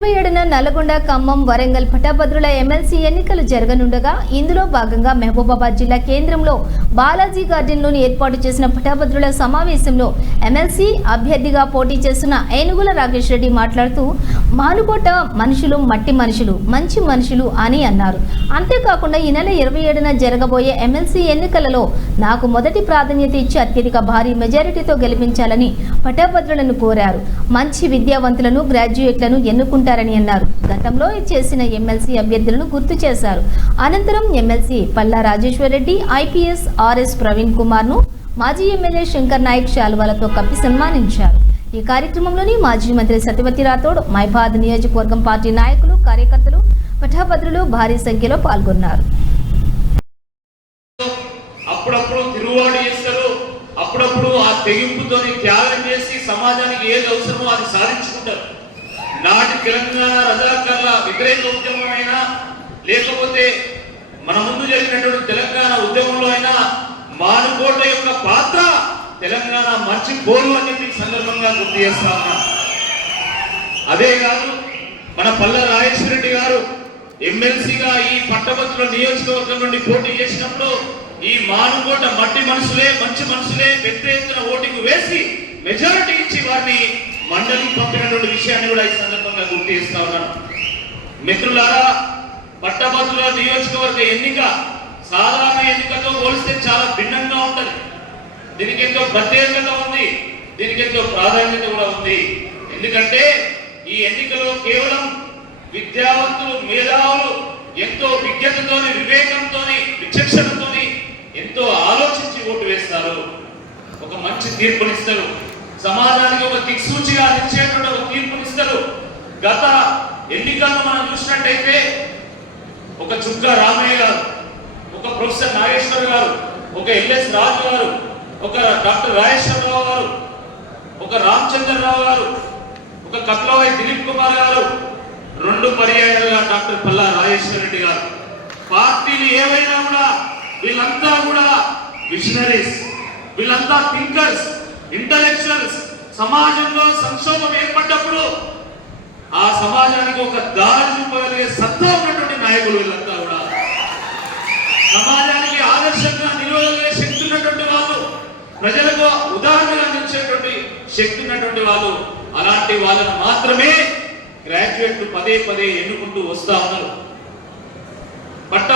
ఇరవై ఏడున నల్గొండ ఖమ్మం వరంగల్ పటాభద్రుల ఎమ్మెల్సీ ఎన్నికలు జరగనుండగా ఇందులో భాగంగా మహబూబాబాద్ జిల్లా కేంద్రంలో బాలాజీ గార్డెన్లోని ఏర్పాటు చేసిన పటాభద్రుల సమావేశంలో ఎమ్మెల్సీ అభ్యర్థిగా పోటీ చేస్తున్న ఏనుగుల రాకేష్ రెడ్డి మాట్లాడుతూ మానుకోట మనుషులు మట్టి మనుషులు మంచి మనుషులు అని అన్నారు. అంతేకాకుండా ఈ నెల ఇరవై ఏడున జరగబోయే ఎమ్మెల్సీ ఎన్నికలలో నాకు మొదటి ప్రాధాన్యత ఇచ్చి అత్యధిక భారీ మెజారిటీతో గెలిపించాలని పటాభద్రులను కోరారు. మంచి విద్యావంతులను గ్రాడ్యుయేట్లను తీసుకుంటారని అన్నారు. గతంలో చేసిన ఎమ్మెల్సీ అభ్యర్థులను గుర్తు చేశారు. అనంతరం MLC Palla Rajeshwar Reddy IPS R S Praveen కుమార్ను మాజీ ఎమ్మెల్యే శంకర్ నాయక్ శాలువాలతో కప్పి సన్మానించారు. ఈ కార్యక్రమంలోని మాజీ మంత్రి సత్యవతి రాథోడ్ మైబాద్ నియోజకవర్గం పార్టీ నాయకులు కార్యకర్తలు పఠాభద్రులు భారీ సంఖ్యలో పాల్గొన్నారు. అప్పుడప్పుడు తిరుగుబాటు చేస్తారు. అప్పుడప్పుడు ఆ త్యాగం చేసి సమాజానికి ఏది అవసరమో అది సాధించుకుంటారు. నాటి తెలంగాణ రజాకర్ల వ్యతిరేక ఉద్యమం అయినా లేకపోతే మన ముందు జరిగినటువంటి తెలంగాణ ఉద్యమంలో అయినా మానుకోట యొక్క పాత్ర తెలంగాణ మర్చిపోరు అని చెప్పి సందర్భంగా గుర్తు చేస్తా ఉన్నా. అదే కాదు మన పల్ల రాజేశ్వర రెడ్డి గారు ఎమ్మెల్సీగా ఈ పట్టభద్రుల నియోజకవర్గం నుండి పోటీ చేసినప్పుడు ఈ మానుకోట మట్టి మనుషులే మంచి మనుషులే పెద్ద ఎత్తున ఓటింగ్ వేసి మెజారిటీ ఇచ్చి వారిని మండలికి పంపినటువంటి విషయాన్ని కూడా ఈ సందర్భంగా గుర్తు చేస్తా ఉన్నాను. మిత్రులారా పట్టభద్రుల నియోజకవర్గ ఎన్నిక సాధారణ ఎన్నికతో పోలిస్తే చాలా భిన్నంగా ఉంటుంది. దీనికి ఎంతో ప్రత్యేకత ఉంది దీనికి ఎంతో ప్రాధాన్యత కూడా ఉంది. ఎందుకంటే ఈ ఎన్నికలో కేవలం విద్యావంతులు మేధావులు ఎంతో విజ్ఞతతోని వివేకంతోని విచక్షణతోని ఎంతో ఆలోచించి ఓటు వేస్తారు. ఒక మంచి తీర్పునిస్తారు. సమాజానికి ఒక దిక్సూచిగా నిలిచేటువంటి ఒక తీర్పునిస్తారు గత ఎన్నికల్లో మనం చూసినట్టయితే ఒక చుక్క రామయ్య గారు ఒక ప్రొఫెసర్ నాగేశ్వర్ గారు ఒక ఎల్ఎస్ రాజు గారు ఒక డాక్టర్ రాజేశ్వరరావు గారు ఒక రామచంద్రరావు గారు ఒక కట్లవాయి దిలీప్ కుమార్ గారు రెండు పర్యాయాలుగా డాక్టర్ పల్లా రాజేశ్వర రెడ్డి గారు. పార్టీలు ఏవైనా కూడా వీళ్ళంతా కూడా విజనరీస్ వీళ్ళంతా థింకర్స్. ఇంటలెక్చువల్స్ సమాజంలో సంక్షోభం ఏర్పడ్డప్పుడు ఆ సమాజానికి ఒక దారి చూపగలిగే సత్తా ఉన్నటువంటి నాయకులు వీళ్ళంతా కూడా. సమాజానికి ఆదర్శంగా నిలవగలిగే శక్తి ఉన్నటువంటి వాళ్ళు ప్రజలకు ఉదాహరణగా నిలిచేటువంటి శక్తి ఉన్నటువంటి వాళ్ళు అలాంటి వాళ్ళను మాత్రమే గ్రాడ్యుయేట్లు పదే పదే ఎన్నుకుంటూ వస్తా ఉన్నారు. పట్ట